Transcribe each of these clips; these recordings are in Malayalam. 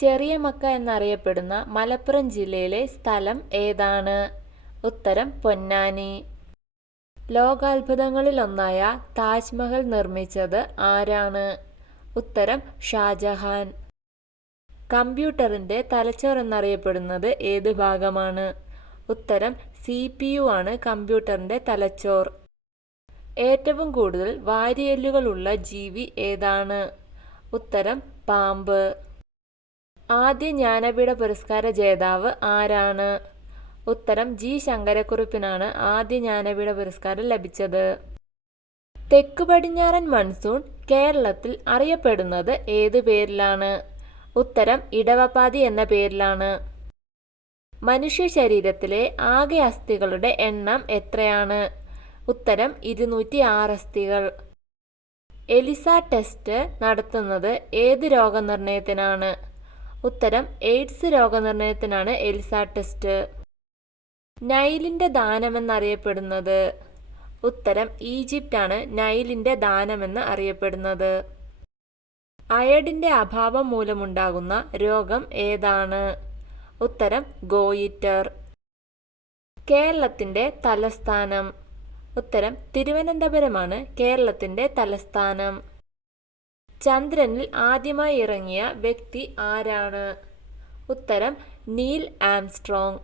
ചെറിയ മക്ക എന്നറിയപ്പെടുന്ന മലപ്പുറം ജില്ലയിലെ സ്ഥലം ഏതാണ്? ഉത്തരം പൊന്നാനി. ലോകാത്ഭുതങ്ങളിലൊന്നായ താജ്മഹൽ നിർമ്മിച്ചത് ആരാണ്? ഉത്തരം ഷാജഹാൻ. കമ്പ്യൂട്ടറിന്റെ തലച്ചോർ എന്നറിയപ്പെടുന്നത് ഏത് ഭാഗമാണ്? ഉത്തരം CPU ആണ് കമ്പ്യൂട്ടറിന്റെ തലച്ചോർ. ഏറ്റവും കൂടുതൽ വാരിയെല്ലുകളുള്ള ജീവി ഏതാണ്? ഉത്തരം പാമ്പ്. ആദ്യ ജ്ഞാനപീഠ പുരസ്കാര ജേതാവ് ആരാണ്? ഉത്തരം G. ശങ്കരക്കുറുപ്പിനാണ് ആദ്യ ജ്ഞാനപീഠ പുരസ്കാരം ലഭിച്ചത്. തെക്കു പടിഞ്ഞാറൻ മൺസൂൺ കേരളത്തിൽ അറിയപ്പെടുന്നത് ഏത് പേരിലാണ്? ഉത്തരം ഇടവപ്പാതി എന്ന പേരിലാണ്. മനുഷ്യ ശരീരത്തിലെ ആകെ അസ്ഥികളുടെ എണ്ണം എത്രയാണ്? ഉത്തരം 206 അസ്ഥികൾ. എലിസ ടെസ്റ്റ് നടത്തുന്നത് ഏത് രോഗനിർണയത്തിനാണ്? ഉത്തരം എയ്ഡ്സ് രോഗനിർണയത്തിനാണ് എലിസ ടെസ്റ്റ്. നൈലിന്റെ ദാനമെന്നറിയപ്പെടുന്നത്? ഉത്തരം ഈജിപ്റ്റാണ് നൈലിന്റെ ദാനമെന്ന് അറിയപ്പെടുന്നത്. അയഡിന്റെ അഭാവം മൂലമുണ്ടാകുന്ന രോഗം ഏതാണ്? ഉത്തരം ഗോയിറ്റർ. കേരളത്തിന്റെ തലസ്ഥാനം? ഉത്തരം തിരുവനന്തപുരമാണ് കേരളത്തിന്റെ തലസ്ഥാനം. ചന്ദ്രനിൽ ആദ്യമായി ഇറങ്ങിയ വ്യക്തി ആരാണ്? ഉത്തരം നീൽ ആംസ്ട്രോങ്.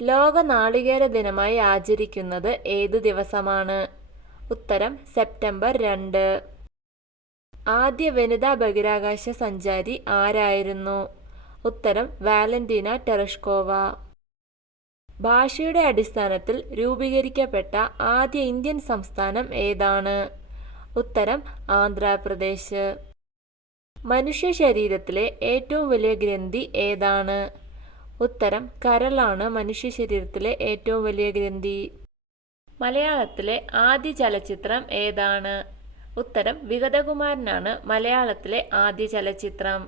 ലോക നാളികേര ദിനമായി ആചരിക്കുന്നത് ഏതു ദിവസമാണ്? ഉത്തരം സെപ്റ്റംബർ 2. ആദ്യ വനിതാ ബഹിരാകാശ സഞ്ചാരി ആരായിരുന്നു? ഉത്തരം വാലന്റീന ടെറഷ്കോവ. ഭാഷയുടെ അടിസ്ഥാനത്തിൽ രൂപീകരിക്കപ്പെട്ട ആദ്യ ഇന്ത്യൻ സംസ്ഥാനം ഏതാണ്? ഉത്തരം ആന്ധ്രാപ്രദേശ്. മനുഷ്യ ശരീരത്തിലെ ഏറ്റവും വലിയ ഗ്രന്ഥി ഏതാണ്? ഉത്തരം കരളാണ് മനുഷ്യ ശരീരത്തിലെ ഏറ്റവും വലിയ ഗ്രന്ഥി. മലയാളത്തിലെ ആദ്യ ചലച്ചിത്രം ഏതാണ്? ഉത്തരം വിഗതകുമാരനാണ് മലയാളത്തിലെ ആദ്യ ചലച്ചിത്രം.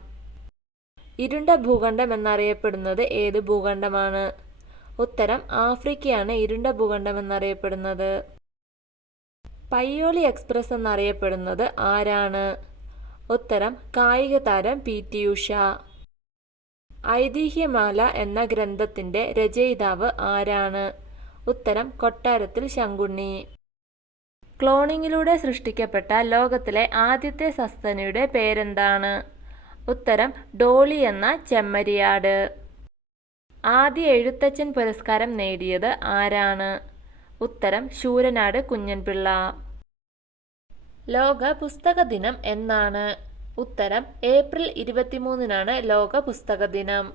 ഇരുണ്ട ഭൂഖണ്ഡം എന്നറിയപ്പെടുന്നത് ഏത് ഭൂഖണ്ഡമാണ്? ഉത്തരം ആഫ്രിക്കയാണ് ഇരുണ്ട ഭൂഖണ്ഡം എന്നറിയപ്പെടുന്നത്. പയ്യോളി എക്സ്പ്രസ് എന്നറിയപ്പെടുന്നത് ആരാണ്? ഉത്തരം കായിക താരം PT ഉഷ. ഐതിഹ്യമാല എന്ന ഗ്രന്ഥത്തിന്റെ രചയിതാവ് ആരാണ്? ഉത്തരം കൊട്ടാരത്തിൽ ശങ്കുണ്ണി. ക്ലോണിങ്ങിലൂടെ സൃഷ്ടിക്കപ്പെട്ട ലോകത്തിലെ ആദ്യത്തെ സസ്തനിയുടെ പേരെന്താണ്? ഉത്തരം ഡോളി എന്ന ചെമ്മരിയാട്. ആദ്യ എഴുത്തച്ഛൻ പുരസ്കാരം നേടിയത് ആരാണ്? ഉത്തരം ശൂരനാട് കുഞ്ഞൻപിള്ള. ലോക പുസ്തക ദിനം എന്നാണ്? ഉത്തരം ഏപ്രിൽ 23-നാണ് ലോക പുസ്തക ദിനം.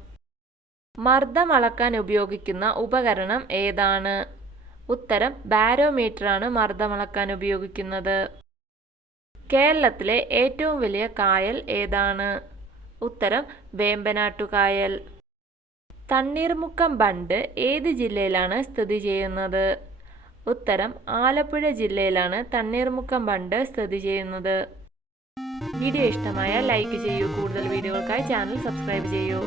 മർദ്ദം അളക്കാൻ ഉപയോഗിക്കുന്ന ഉപകരണം ഏതാണ്? ഉത്തരം ബാരോമീറ്റർ ആണ് മർദ്ദം അളക്കാൻ ഉപയോഗിക്കുന്നത്. കേരളത്തിലെ ഏറ്റവും വലിയ കായൽ ഏതാണ്? ഉത്തരം വേമ്പനാട്ടുകായൽ. തണ്ണീർമുക്കം ബണ്ട് ഏത് ജില്ലയിലാണ് സ്ഥിതി ചെയ്യുന്നത്? ഉത്തരം ആലപ്പുഴ ജില്ലയിലാണ് തണ്ണീർമുക്കം ബണ്ട് സ്ഥിതി ചെയ്യുന്നത്. വീഡിയോ ഇഷ്ടമായാൽ ലൈക്ക് ചെയ്യൂ. കൂടുതൽ വീഡിയോകൾക്കായി ചാനൽ സബ്സ്ക്രൈബ് ചെയ്യൂ.